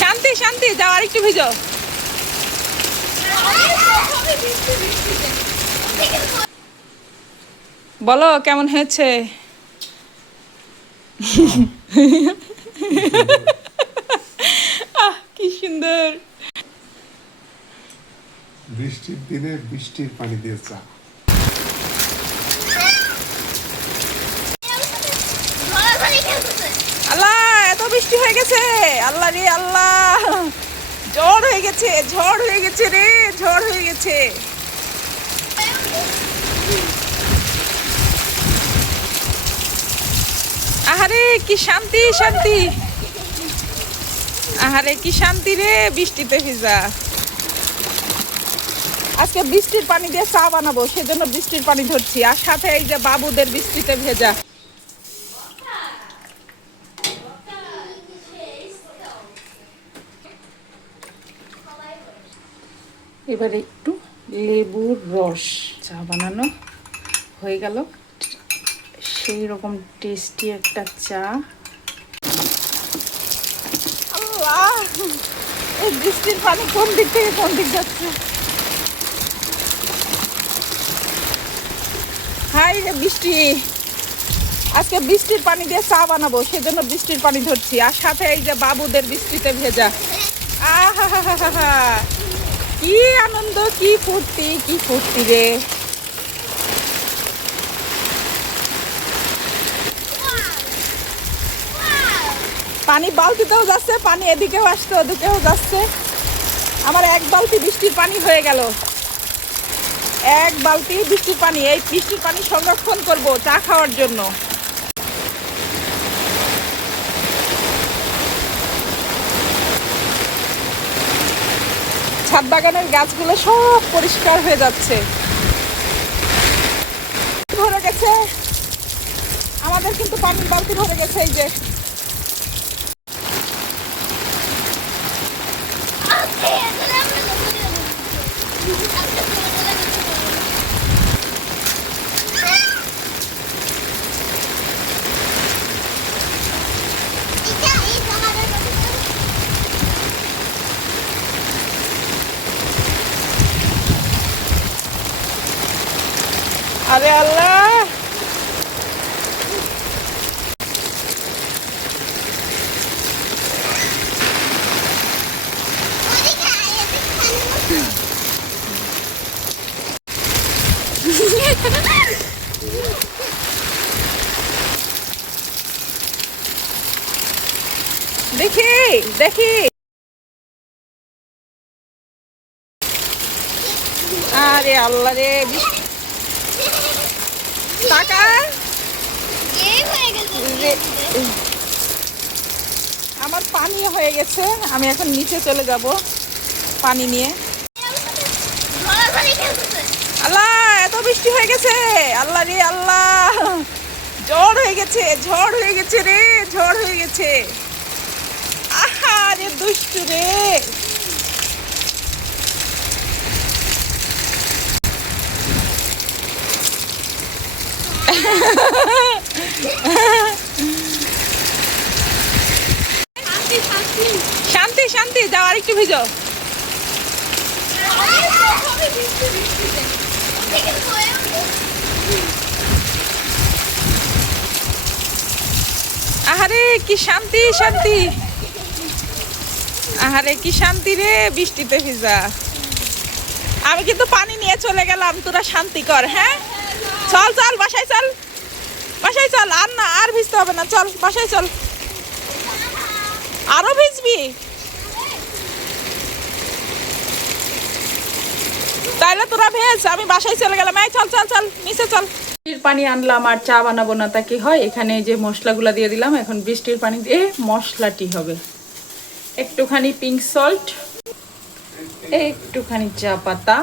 শান্তি শান্তি, যাও আর একটু ভিজো। বলো কেমন হয়েছে? কি সুন্দর। বৃষ্টির দিনে বৃষ্টির পানি দিয়ে চা। আল্লাহ, এত বৃষ্টি হয়ে গেছে, আল্লাহ রে আল্লাহ, ঝড় হয়ে গেছে, ঝড় হয়ে গেছে রে, ঝড় হয়ে গেছে। আহারে কি শান্তি শান্তি, আহারে কি শান্তি রে, বৃষ্টিতে ভিজা। আজকে বৃষ্টির পানি দিয়ে চা বানাবো, সেজন্য বৃষ্টির পানি ধরছি, আর সাথে এই যে বাবুদের বৃষ্টিতে ভেজা। এবারে একটু লেবুর রস, চা বানানো হয়ে গেল। সেই রকম টেস্টি একটা চা। আল্লাহ, এই বৃষ্টির পানি কোন দিক থেকে কোন দিক যাচ্ছে। হাই রে বৃষ্টি, আজকে বৃষ্টির পানি দিয়ে চা বানাবো, সেজন্য বৃষ্টির পানি ধরছি, আর সাথে এই যে বাবুদের বৃষ্টিতে ভেজা। আহা, কি আনন্দ, কি ফুর্তি, কি ফুর্তি রে। পানি বালতিতেও যাচ্ছে, পানি এদিকেও আসছে, ওদিকেও যাচ্ছে। আমার এক বালতি বৃষ্টির পানি হয়ে গেল, এক বালতি বৃষ্টির পানি। এই বৃষ্টির পানি সংরক্ষণ করব চা খাওয়ার জন্য। ছাদ বাগানের গাছগুলো সব পরিষ্কার হয়ে যাচ্ছে, ভরে গেছে। আমাদের কিন্তু পানির বালতি ভরে গেছে, এই যে। আরে আল্লাহ, দেখি দেখি। আরে আল্লাহ রে, টাকা আমার পানি হয়ে গেছে, আমি এখন নিচে চলে যাব পানি নিয়ে। আল্লাহ, এত বৃষ্টি হয়ে গেছে, আল্লাহ রে আল্লাহ, ঝড় হয়ে গেছে, ঝড় হয়ে গেছে রে, ঝড় হয়ে গেছে। আহা রে দুষ্টু রে। শান্তি শান্তি, যাও আর একটু ভিজো। আহারে কি শান্তি শান্তি, আহারে কি শান্তি রে, বৃষ্টিতে ভিজা। আমি কিন্তু পানি নিয়ে চলে গেলাম, তোরা শান্তি কর। হ্যাঁ, চল চল বাসায় চল, বাসায় চল। আর না, আর ভিজতে হবে না, চল বাসায় চল। আরো ভিজবি? তাইলে তোরা ভেজ, আমি বাসায় চলে গেলাম। এই চল চল চল, নিচে চল। বৃষ্টির পানি আনলাম, আর চা বানাবো না তা কি হয়। এখানে যে মশলাগুলো দিয়ে দিলাম, এখন বৃষ্টির পানি দিয়ে মশলাটি হবে। একটুখানি পিঙ্ক সল্ট, একটুখানি চা পাতা,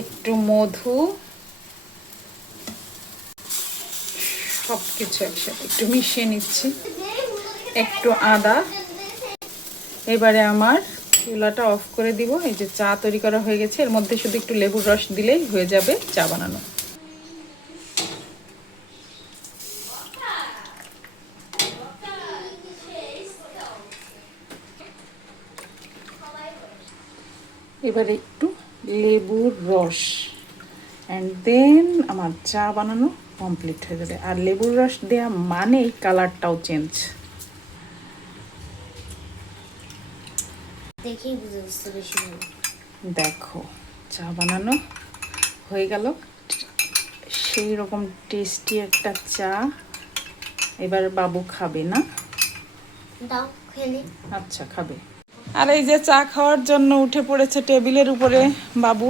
একটু মধু, সব কিছু একসাথে একটু মিশিয়ে নিচ্ছি, একটু আদা। এবারে আমার চুলাটা অফ করে দিব। এই যে চা তৈরি করা হয়ে গেছে, এর মধ্যে শুধু একটু লেবুর রস দিলেই হয়ে যাবে চা বানানো। এবারে একটু লেবুর রস, অ্যান্ড দেন আমার চা বানানো কমপ্লিট হয়ে যাবে। আর লেবুর রস দেওয়া মানেই কালারটাও চেঞ্জ। দেখেই বুঝে বুঝতে বেশি ভালো। দেখো চা বানানো হয়ে গেল, সেই রকম টেস্টি একটা চা। এবার বাবু খাবে না? দাও খেলে। আচ্ছা খাবে। আর এই যে চা খাওয়ার জন্য উঠে পড়েছে টেবিলের উপরে বাবু।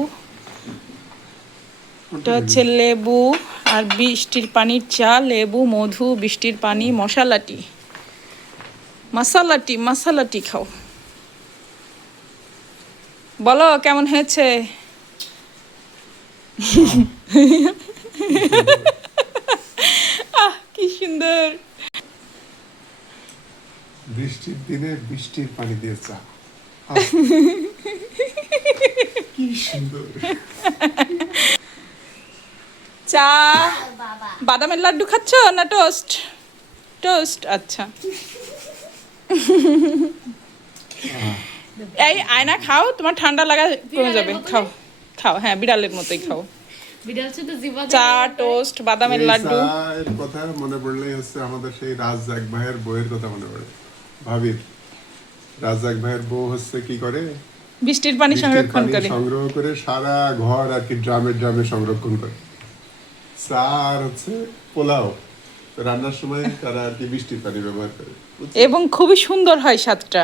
এটা হচ্ছে লেবু আর বৃষ্টির পানির চা, লেবু মধু বৃষ্টির পানি মশালাটি মশালাটি মশালাটি খাও। বলো কেমন হয়েছে? আহ কি সুন্দর। বৃষ্টির দিনে বৃষ্টির পানি দিয়ে চা। কি সুন্দর। চা বাবা বাদামের লাড্ডু খাচ্ছ না টোস্ট? টোস্ট, আচ্ছা। এই আয়না খাও, তোমার ঠান্ডা লাগা কমে যাবে। খাও খাও, হ্যাঁ বিড়ালের মতোই খাও। বিড়াল শুধু জীবন চা টোস্ট বাদামের এই লাড্ডু। চায়ের কথা মনে পড়লেই হচ্ছে আমাদের সেই রাজ্জাক ভাইয়ের বউয়ের কথা মনে পড়ে। ভাবির রাজ্জাক ভাইয়ের বউ হচ্ছে কি করে, বৃষ্টির পানি বৃষ্টির সংরক্ষণ পানি করে। সংগ্রহ করে সারা ঘর আর কি ড্রামে ড্রামে সংরক্ষণ করে। চা আর হচ্ছে পোলাও রান্নার সময় তারা আর কি বৃষ্টির পানি ব্যবহার করে। এবং খুবই সুন্দর হয় স্বাদটা।